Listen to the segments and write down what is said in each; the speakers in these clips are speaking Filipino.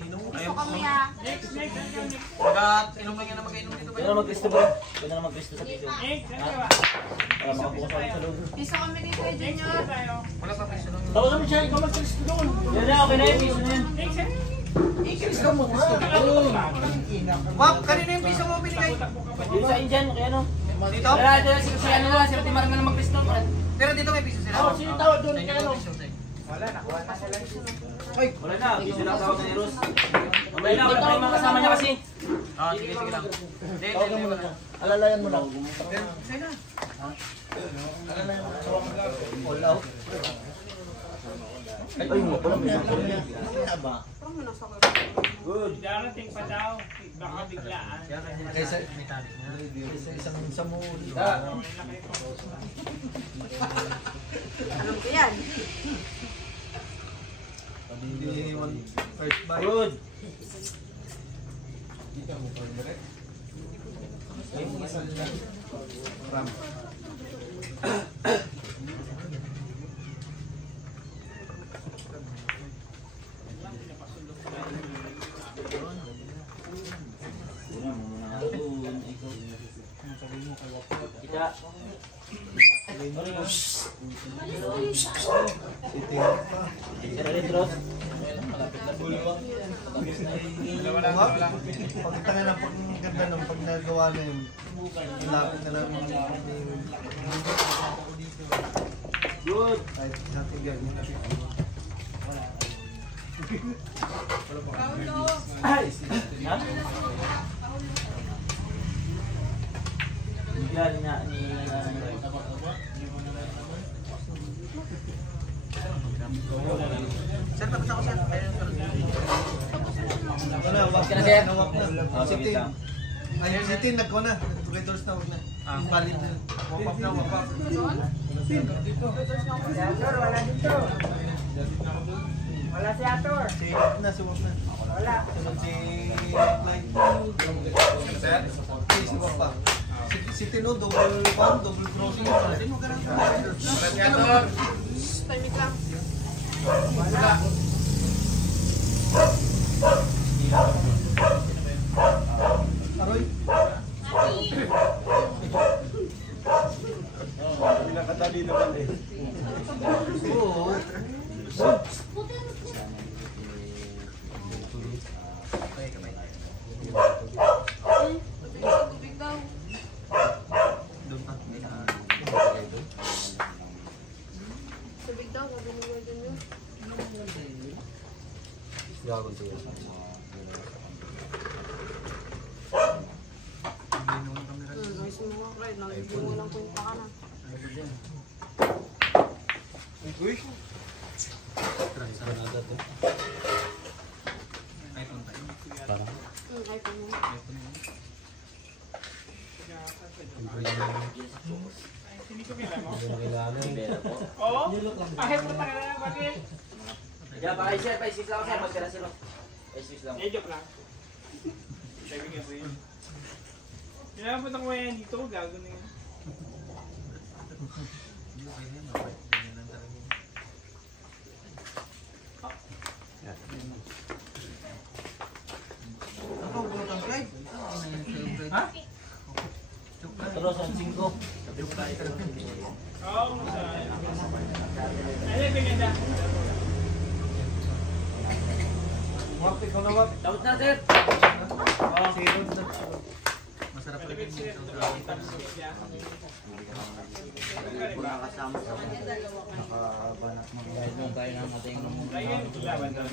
Gusto kami ah. Inom lang yan na mag-inom dito. Pwede na mag-Cristo bro. Pwede na mag-Cristo sa piso. Para makabukas ako sa loob. Gusto kami dito eh, Junior. Wala pa piso lang. Tapos naman siya, ikaw mag-Cristo doon. Yan na, okay na yung piso na yan. Cristo mo nga. Wap, kanina yung piso mo binigay. Dito sa Indian, kaya ano? Dito? Wala, dito si ano na, si Rati Marang na mag-Cristo. Pero dito may piso sila. Oo, sino tawag doon? Kaya ano? Wala, nakuha na sila. Wala na, piso na tawag ni Rose. Mamaya na, wala pa yung mga kasama niya kasi. Ah, sige lang. Tawagan mo na siya. Alalayan mo lang. Sige na. Alalayan mo lang. All out. Ay, mo pala. Ano ba? Good. Darating pa daw. Baka biglaan. Kaysa isang samuli. Alam ko yan. First bite. Good. Ram. Kita. Kita rin, Rose. Pagkita nga ng pagkaganda ng pag nagawa na yun. Ilapit na lang Good. kahit natin gawin. Ay! Ha? Bigla niya ni... Sir, tapos ako sir. Wala, wag Ka na, sir? Nawak na. Ah, Si sige, Tin. tama. Ayun, si Tin nagko na. Nag-doors na, wag na. Valid na. Wap up na, wap up. Wala si Ator. Si wap na, si wap na. Wala. Sunod si Light. Si wap pa. Si Tino, double crossing. Tin mo ka lang. Timing lang. Wala. Aroy. Pinakatali naman eh. Oo. Tubig daw. Tubig daw, sabi ni Kuya Junior. Gago siya. Guys, mo nga, Clyde. Nalagyan mo lang kwenta ka na. Uy. iPhone mo. Hindi ko kailangan mo. Pera po. Oo? Kahit mo tayo na bakit? Kaya pa kayo, sir. Pa-isip lang ako, sir. Magkara sila. Pa-isip lang. Joke lang. Sabi nga po yun. Kailangan po ng kuya dito, gago na yun. Ha? Terus ang 5. Oo, ayun, bigyan na. Wap, ikaw na wap. Tapos na, sir. Si Rod na. Masarap rin yung Kurang kasama sa nakabanat mo. Dahil doon tayo ng ating Ayun, laban daw.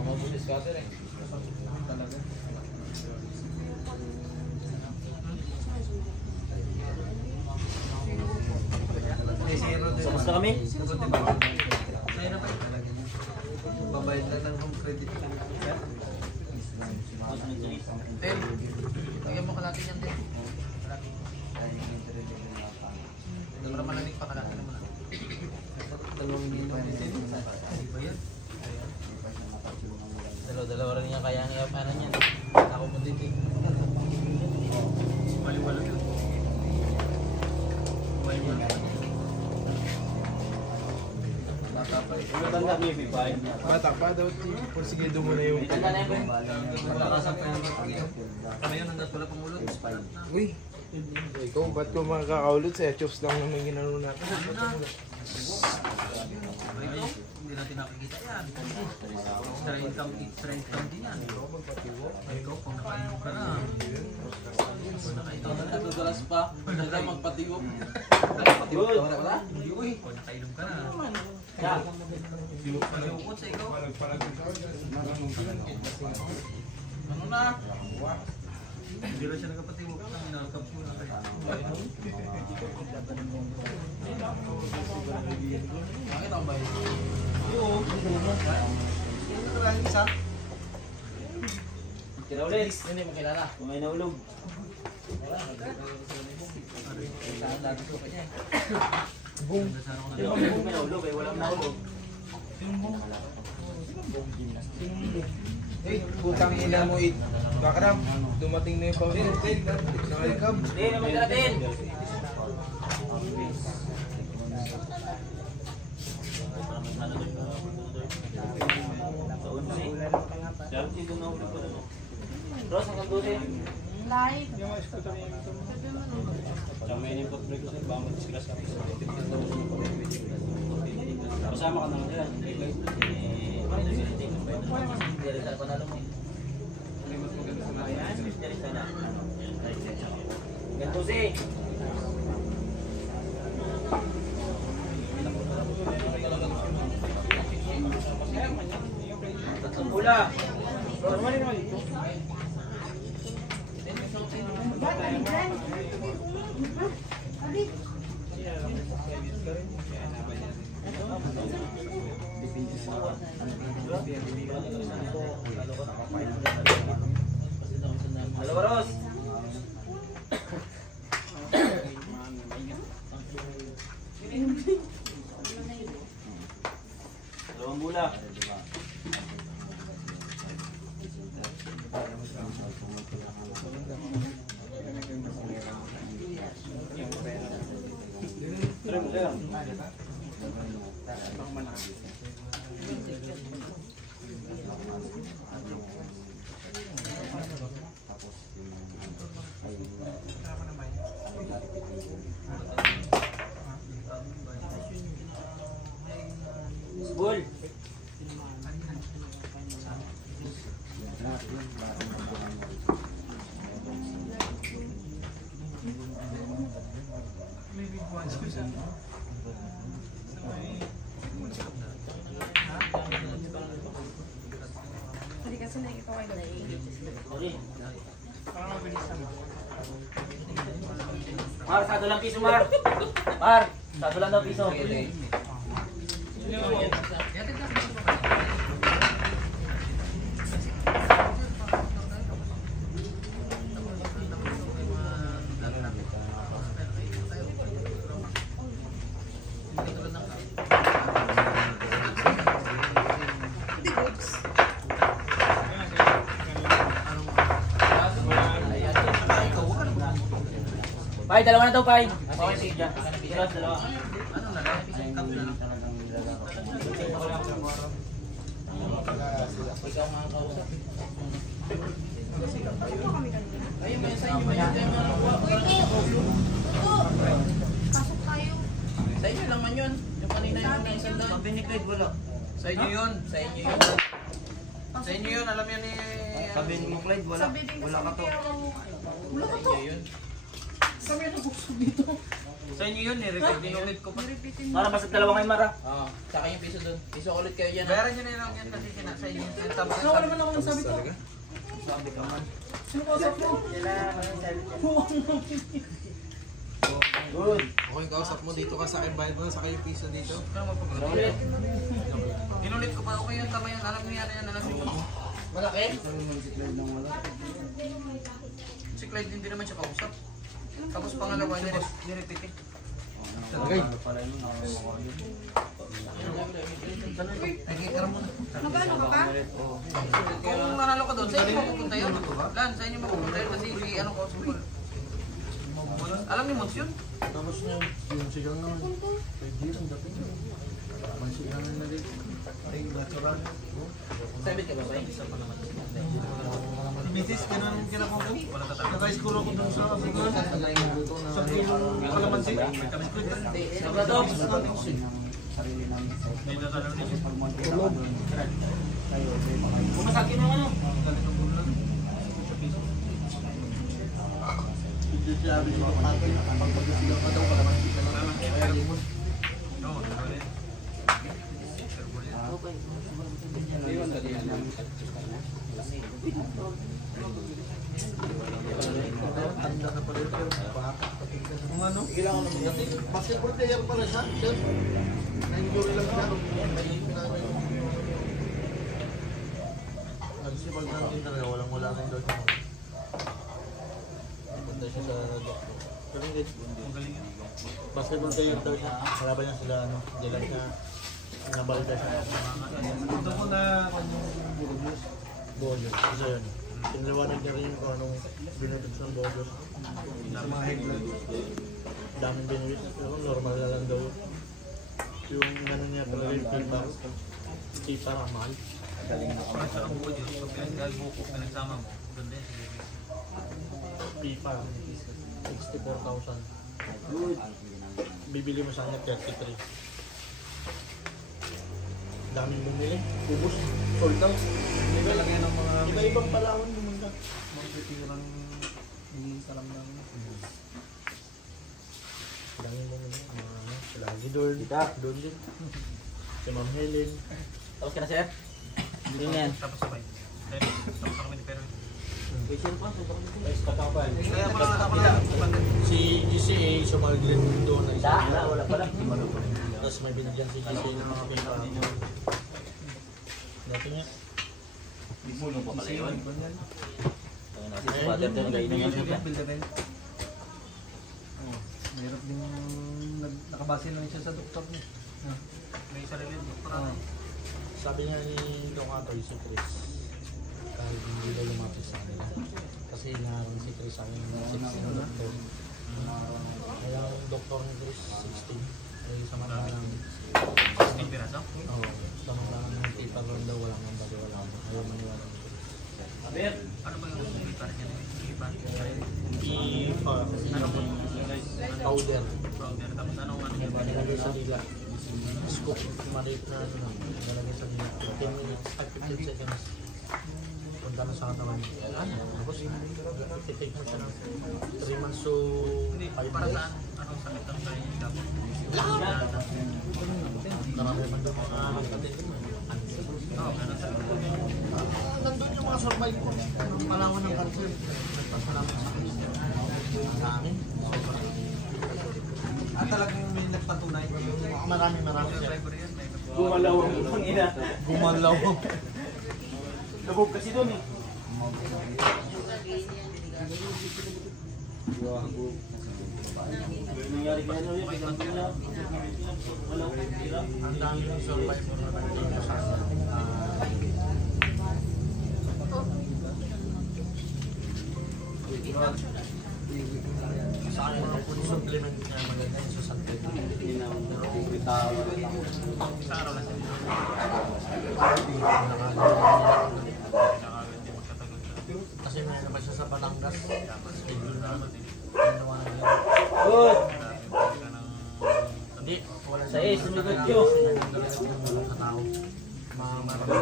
mabulis ka, sir eh. talaga. Kamusta kami? Babayad lang ng home credit. Ten. Lagyan mo kalaki yan, Ten. Dalawa malanik pa kalaki naman. 2 million din, Ten. Ay ba yan? Dalawa rin niya kaya ang ano niyan. Ako mo din, Ten. Wali-wala. Wali-wala. Matanda baby pa. Bata pa daw. Sige, doon mo na yung... Malakasan pa yung ngayon, nandat pala pangulot. Uy! Ikaw, ba't ko makakaulot sa chops lang naman ginano natin? Hindi natin nakikita yan. Extra income din yan. Ikaw, kung nakainom ka na. Kung nakainom ka na, Nagdalas pa. Nagda magpatigop. Good. Hindi uy. Kung nakainom ka na. Malukot sa ikaw. Ano na? Hindi lang siya nagkapatiwag. Minalakab mo na kayo. Bakit ang bahay? Oo. Sino ka lang isa? Kira ulit. Hindi mo kilala. May naulog. Boom! May naulog eh. Walang naulog. Hey, putang ina mo it. Bakram, dumating na yung pawin. Nakalikab. Hindi naman natin. Ros, hanggang doon eh. Light. Kasama ka naman yan. Ganito si. Pula. Dalawa Ros. Dalawang bula. Bull. Hindi kasi nakikita ko kayo Sorry. Mar, sado lang piso, Mar. Mar, sado lang daw piso. Pai, dalawa na daw, Pai. Okay, sige dyan. Ros, dalawa. Ano na lang? Isang cup na lang. Ikaw nga ang kausap. Ayun, may sa inyo. Pasok tayo. Sa inyo naman yun. Yung kanina yung naisan doon. Sabi ni Clyde, wala. Sa inyo yun. Sa inyo yun. Sa inyo yun. Alam yan ni... Sabi mo, Clyde, wala. Sabi din Wala ka to. Wala ka to. Sabi na bukso dito. Sa inyo yun. Ni-repeat ulit ko pa. Mara, basta dalawa kayo, Mara. Oo, saka yung piso doon. Piso ulit kayo dyan. Bayaran nyo na lang yan kasi sa inyo. Ano ka naman ako nagsabi ko? Sabi ka man. Sino ko sa mo? Good. Okay, kausap mo dito ka sa akin. Bayad mo na sa kayo piso dito. Ulit. Inulit ko pa. Okay yun. Tama yan. Alam niya yan. Alam niyo. Malaki? Si Clyde hindi naman siya kausap. Tapos pangalawa, ni-repeat eh. Tagay. Nagkikara mo na. Magano ka ba? Kung nanalo ka doon, sa inyo mapupunta yun. Lan, sa inyo mapupunta yun kasi ano ko, super. Alam ni Mons yun? Tapos niya, yung sigang naman. Pwede rin, dapat yun. May sigang na rin. Ay, natural. Sabit ka ba ba? Misis, kinakong ko. Naka-score ako dun sa African. Sa kilong kalamansi. Labrador. Tulog. Bumasakin mo ano? Hindi siya sabi sa mga tatay, pagpagkasilang ka daw, kalamansi ka lang. Kaya limon. Tanda na pala yun, pero baka. Kung ano? Kailangan naman natin. Basketball player pala siya, sir. Na-injury lang siya. Nagsipag natin talaga, walang-wala na yung doktor. Punta siya sa doktor. Galing din. Basketball player daw siya. Kalaban niya sila, ano, dilan siya. Nabalita siya. Ito ko na Borgios. Borgios. Isa yun. Pinaliwanag niya rin kung anong benefits ng Borgios. Sa mga high blood. Daming benefits. Pero normal na lang daw yun. Yung ano niya talaga yung feedback. Kita ang mahal. Parang sa buko dito, so buko, pinagsama mo. Ganda yan, sige. FIFA, 64,000. Bibili mo sa kanya 33. Daming bumili. Ubus. Sold out. Hindi ka lang yan ang mga Iba-ibang palawon pumunta. pitirang hindi salam lang. Daming bumili. Si Lagi doon. Doon din. Si Ma'am Helen. Tapos ka na sir? Hindi yan. Tapos sabay. Tapos kami ni Pero. Kaya ako lang. Si GCA, sumalgrin doon na isa. Wala pala. Tapos may binigyan si GCA ng mga paper. Dati niya. Puno pa pala yun. Eh, Father din kayo Bigyan naman siya siya. din, build event. Mayroon din nakabase lang siya sa doktor niya. May sarili yung doktor. Sabi niya ni Dong Atoy si Chris, kahit hindi daw lumapit sa kanila. Kasi naroon si Chris ang 16 na doktor. Kaya ang doktor ni Chris, 16. Kaya sa mga ng... 16 piraso? Oo, sa mga ng paper lang daw, walang nang wala mo. Ayaw maniwala ni Chris. Ano ba yung iba niya? Iba? IFA, Ano po? powder. Powder. Tapos anong ano? Nilagay sa dila. Scoop, maliit na ano lang. Nilagay sa dila. 10 minutes, 15 seconds. Punta na sa katawan niya. Tapos, titake na siya ng 3 months to Hindi, 5 para days. saan? Anong sakit ang tayo yung dapat? Marami man doon mga nagtatid doon. Oo, ganun sa Nandun yung mga survivor ng Palawan ng cancer. Nagpasalamat sa akin. Marami. Talagang may nagpatunay. Marami siya. survivor yan. May Gumalaw ang pangina. Gumalaw. Labog kasi doon eh. Nangyari kaya ano yun, pinagpapin na. Wala ko tira. Ang dami ng survivor na nagtito sa akin. Sa akin mga food supplement niya maganda yung sa San Pedro. sa araw lang sila. Kasi may naman siya sa Batangas. Schedule na ano. Good. Hindi, wala Sa is, sumigot ko. sa tao.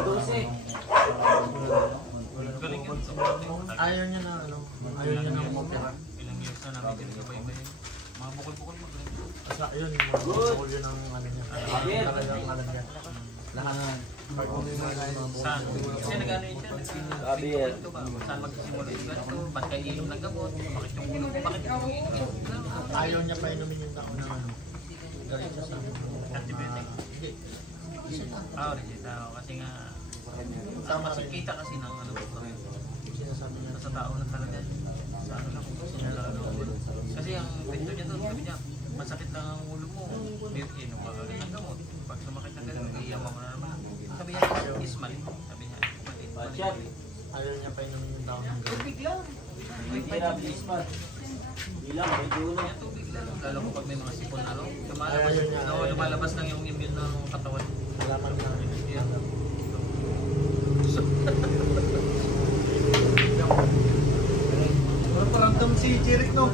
Dose. Galing yan. Ayaw niya na ano, ayaw niya na umopera. Ilang years na namin pinagkabay-bay. Mga bukol-bukol mo. Kasi yun, mga bukol yun ang ano niya. Talagang ano niya. Lahat. Saan? Kasi nag-ano yun siya. Ito ba? Saan magsisimula yung ganito? Ba't kayo inom ng gamot? Bakit yung ulo? Bakit yung ulo? Ayaw niya pa inumin yung tao na ano. Galing siya sa Antibiotic. Hindi. Resita ako. Kasi nga, kasi kita kasi ng ano ko. Sinasabi niya. Sa tao lang talaga. Sa ano lang. Kasi ang kwento niya doon, sabi niya, masakit lang ang ulo mo. Inom ka agad ng gamot. Pag sumakit na gano'n, iyaman mo na naman. Sabi niya, is mali. Sabi niya, mali. Ayaw niya pa inumin yung tao ng galing. Tubig lang. Hirap, please, man. Bilang, medyo ulo. Tubig Lalo ko pag may mga sipon na lumalabas lang yung immune ng katawan. Malaman na. Yan. Parang paramdam si Jeric, no?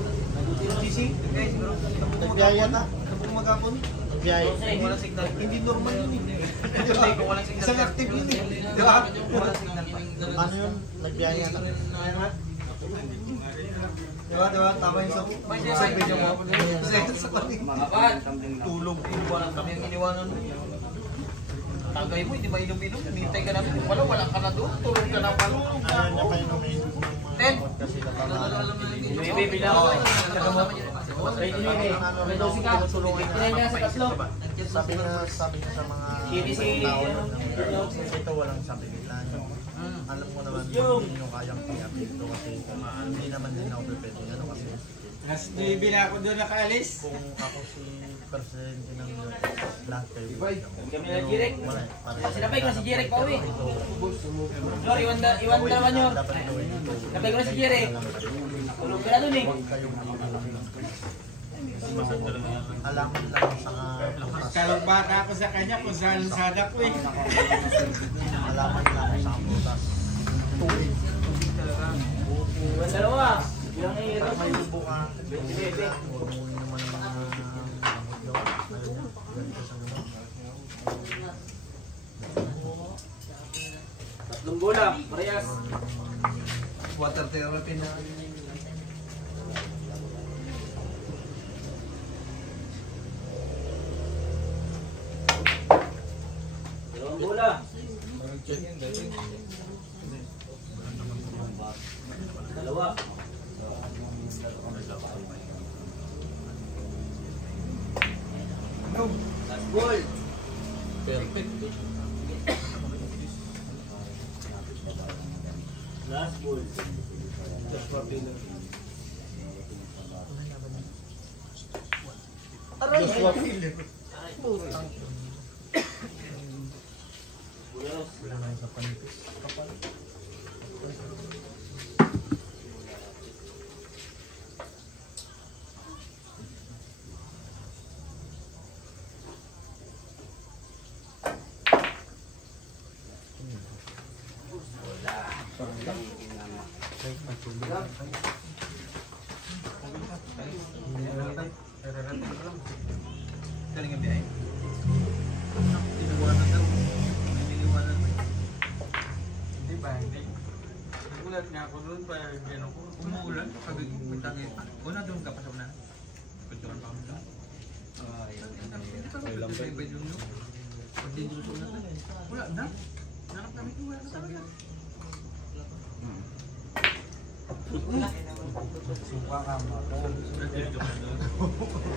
GC? Okay, siguro. Nagbiyaya na. Kapag magapon? Nagbiyaya. Walang signal. Hindi normal yun eh. Hindi, kung walang signal. Isang active yun eh. Di ba? Walang signal pa. Ano yun? Nagbiyaya na. Diba? Tama yung sa video mo. Kasi sa kami. Tulog. Iniwanan kami ang iniwanan mo. Tagay mo, hindi ba inom-inom? Hinihintay ka namin. Wala ka na doon. Tulog ka na pala. Ayaw niya pa inumin. Ten. Kasi nakamahal. Baby lang ako. May dosi ka. Kinain niya sa tatlo. Sabi niya sa mga tao ito walang sabi nila. Alam mo naman hindi nyo kayang i-update ito kasi hindi naman din ako pwede. Ano kasi Mas baby na ako doon nakaalis. kung ako si presidente ng lahat kayo. Kami na Jeric. Wala. Sinapay ko na si Jeric pa uwi. Lord, iwan naman nyo. Dapat gawin ito. Sinapay ko na si Jeric. Tulog ka na dun eh. Kayong alaman lang sa Kalabata ako sa kanya kung saan sada ko eh. alaman lang sa butas. Tuwid. Dalawa. Ilang hihirap. May ubo ka. Umuwi naman ng mga gamot daw. Ayaw niya. Ganito sa gamot. Tatlong bola. Parehas. Water therapy na. Dalawang bola. Dalawa. Last ball. Last ball. Joshua Phil. Wala na sa panipis. Kapal. Galing ang biyahe. Tinawanan daw. Niliwanan mo. Hindi ba? Hindi. Nagulat nga ako doon pa gano'n ko. Umuulan. Pagkagitangin pa. Una doon ka pa sa unahan. Pagkakan pa kami doon. Hindi pa kami sa iba yung doon. Pag di doon sa unahan. Wala na. Nakap namin kung wala na talaga. Suka ka mo.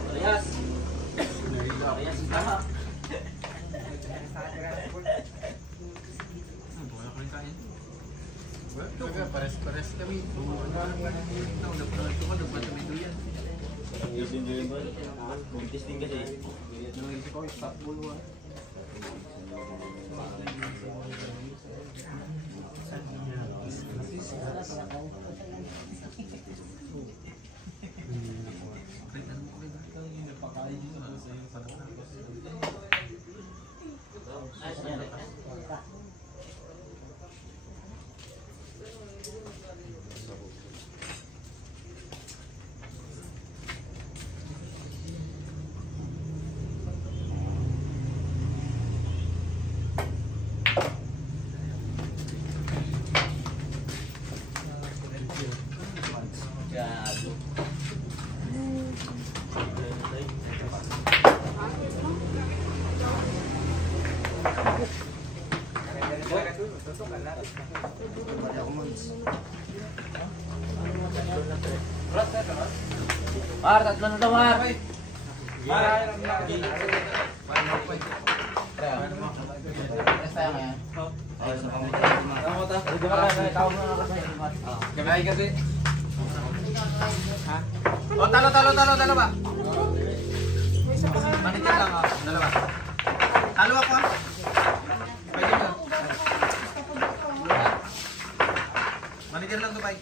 Parehas. Parehas. Tama. Wala ko rin kain. Wala, pares kami. Ito, nagpapalito ka, nagpapalito yan. Buntis din kasi. Naisip ko, stop bulo. Gago. Mar, tatlo na to, Mar. Gamay kasi. O, talo ba? Manitin lang, o. Dalawa. Talo ako, ha? Pwede ka. Manitin lang to, bye.